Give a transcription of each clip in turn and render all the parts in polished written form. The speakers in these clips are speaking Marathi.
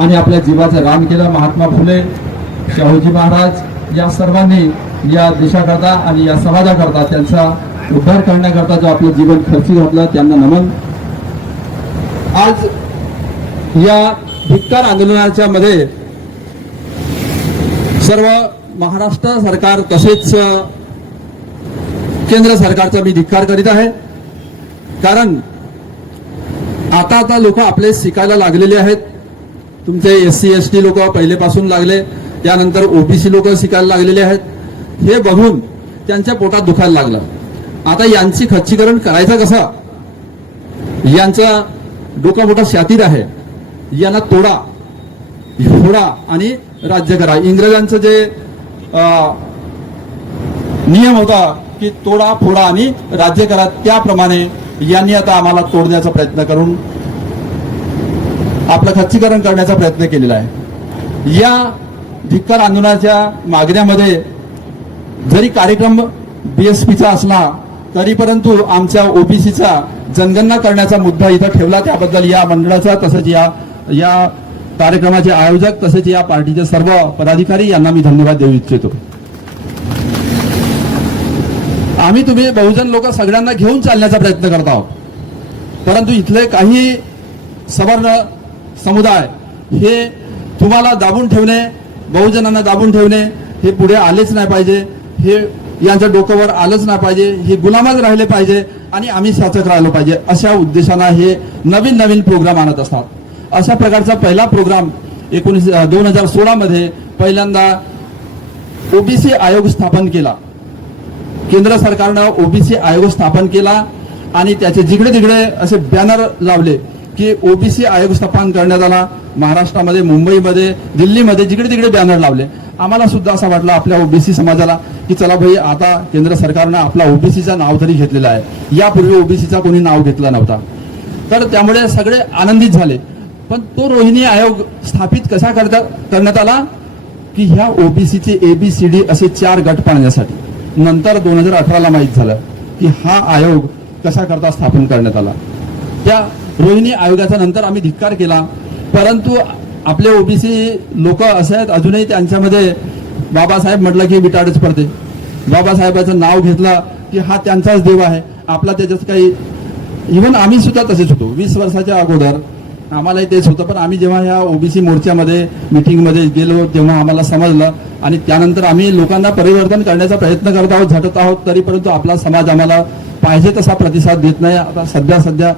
आणि आपल्या जीवाचं रान केलं. महात्मा फुले, शाहूजी महाराज या सर्वांनी या देशाकरता आणि या समाजाकरता त्यांचा उद्धार करण्याकरता जो आपलं जीवन खर्ची घातलं, त्यांना नमन. आज या धिक्कार आंदोलनाच्या मध्ये सर्व महाराष्ट्र सरकार तसेच केंद्र सरकारचा मी धिक्कार करीत आहे. कारण आता लोक आपले शिकायला लागलेले आहेत. तुमचे SC ST लोक पहिलेपासून लागले, त्यानंतर OBC लोक शिकायला लागलेले आहेत. हे बघून त्यांच्या पोटात दुखायला लागलं. आता यांची खच्चीकरण करायचं कसं? यांचा डोका मोठा शातीर आहे. यांना तोडा, फोडा आणि राज्य करा. इंग्रजांचं जे नियम होता की तोडा, फोडा आणि राज्य करा, त्याप्रमाणे यांनी आता आम्हाला तोडण्याचा प्रयत्न करून आपलं खच्चीकरण करण्याचा प्रयत्न केलेला आहे. या धिक्कार आंदोलनाच्या मागण्यामध्ये जरी कार्यक्रम BSPचा असला तरी परंतु आमच्या OBCचा जनगणना करण्याचा मुद्दा इथं ठेवला. त्याबद्दल या मंडळाचा तसंच या कार्यक्रमाचे आयोजक तसेच या पार्टीचे सर्व पदाधिकारी यांना मी धन्यवाद देऊ इच्छितो. तुम्ही बहुजन लोक सगळ्यांना घेऊन चालण्याचा प्रयत्न करत आहोत, परंतु इथले काही सवर्ण समुदाय हे तुम्हाला दाबून ठेवणे, बहुजनांना दाबून ठेवणे, हे पुढे आलेच नाही पाहिजे, हे यांच्या डोक्यावर आलंच नाही पाहिजे, हे गुलामच राहिले पाहिजे आणि आम्ही शासक राहिलो पाहिजे, अशा उद्देशाने हे नवीन नवीन प्रोग्राम आणत असतात. अशा प्रकारचा पहिला प्रोग्राम 2016 मध्ये पहिल्यांदा OBC आयोग स्थापन केला. केंद्र सरकारनं OBC आयोग स्थापन केला आणि त्याचे जिकडे तिकडे असे बॅनर लावले की OBC आयोग स्थापन करण्यात आला. महाराष्ट्रामध्ये, मुंबईमध्ये, दिल्लीमध्ये जिकडे तिकडे बॅनर लावले. आम्हाला सुद्धा असं वाटलं आपल्या OBC समाजाला की चला भाई, आता केंद्र सरकारनं आपला OBCचा नाव तरी घेतलेलं आहे. यापूर्वी OBCचा कोणी नाव घेतला नव्हता, तर त्यामुळे सगळे आनंदित झाले. पण तो रोहिणी आयोग स्थापित कसा करण्यात आला की ह्या OBCचे ABCD असे 4 गट पाडण्यासाठी. नंतर 2018ला माहीत झालं की हा आयोग कशा करता स्थापन करण्यात आला. त्या रोहिणी आयोगाचा नंतर आम्ही धिक्कार केला, परंतु आपले OBC लोक असे आहेत अजूनही त्यांच्यामध्ये बाबासाहेब म्हटलं की विटाळच पडते. बाबासाहेबाचं नाव घेतलं की हा त्यांचाच देव आहे, आपला त्याच्यात काही. इव्हन आम्ही सुद्धा तसेच होतो. 20 वर्षाच्या अगोदर आम्हालाही तेच होतं. पण आम्ही जेव्हा ह्या OBC मोर्चामध्ये मीटिंगमध्ये गेलो तेव्हा आम्हाला समजलं आणि त्यानंतर आम्ही लोकांना परिवर्तन करण्याचा प्रयत्न करत आहोत, झटत आहोत, तरी परंतु आपला समाज आम्हाला पाहिजे तसा प्रतिसाद देत नाही. आता सध्या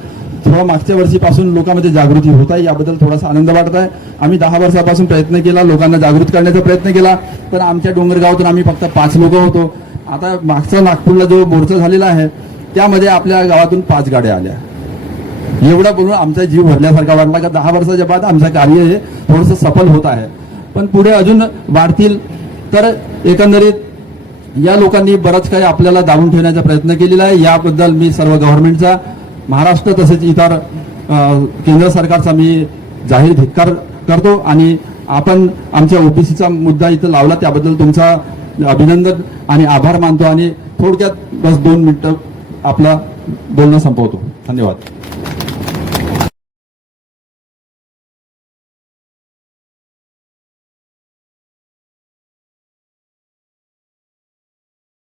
थोडा मागच्या वर्षीपासून लोकांमध्ये जागृती होत आहे, याबद्दल थोडासा आनंद वाटत आहे. आम्ही 10 वर्षापासून प्रयत्न केला, लोकांना जागृत करण्याचा प्रयत्न केला, पण आमच्या डोंगरगावातून आम्ही फक्त 5 लोक होतो. आता मागचा नागपूरला जो मोर्चा झालेला आहे त्यामध्ये आपल्या गावातून 5 गाड्या आल्या. एवढा बोलून आमचा जीव भरल्यासारखा वाटला का 10 वर्षाच्या बाद आमचं कार्य हे थोडंसं सफल होत आहे. पण पुढे अजून वाढतील. तर एकंदरीत या लोकांनी बरंच काही आपल्याला दाबून ठेवण्याचा प्रयत्न केलेला आहे. याबद्दल मी सर्व गव्हर्नमेंटचा, महाराष्ट्र तसेच इतर केंद्र सरकारचा मी जाहीर धिक्कार करतो. आणि आपण आमच्या OBCचा मुद्दा इथं लावला त्याबद्दल तुमचा अभिनंदन आणि आभार मानतो. आणि थोडक्यात बस 2 मिनिटं आपला बोलणं संपवतो. धन्यवाद.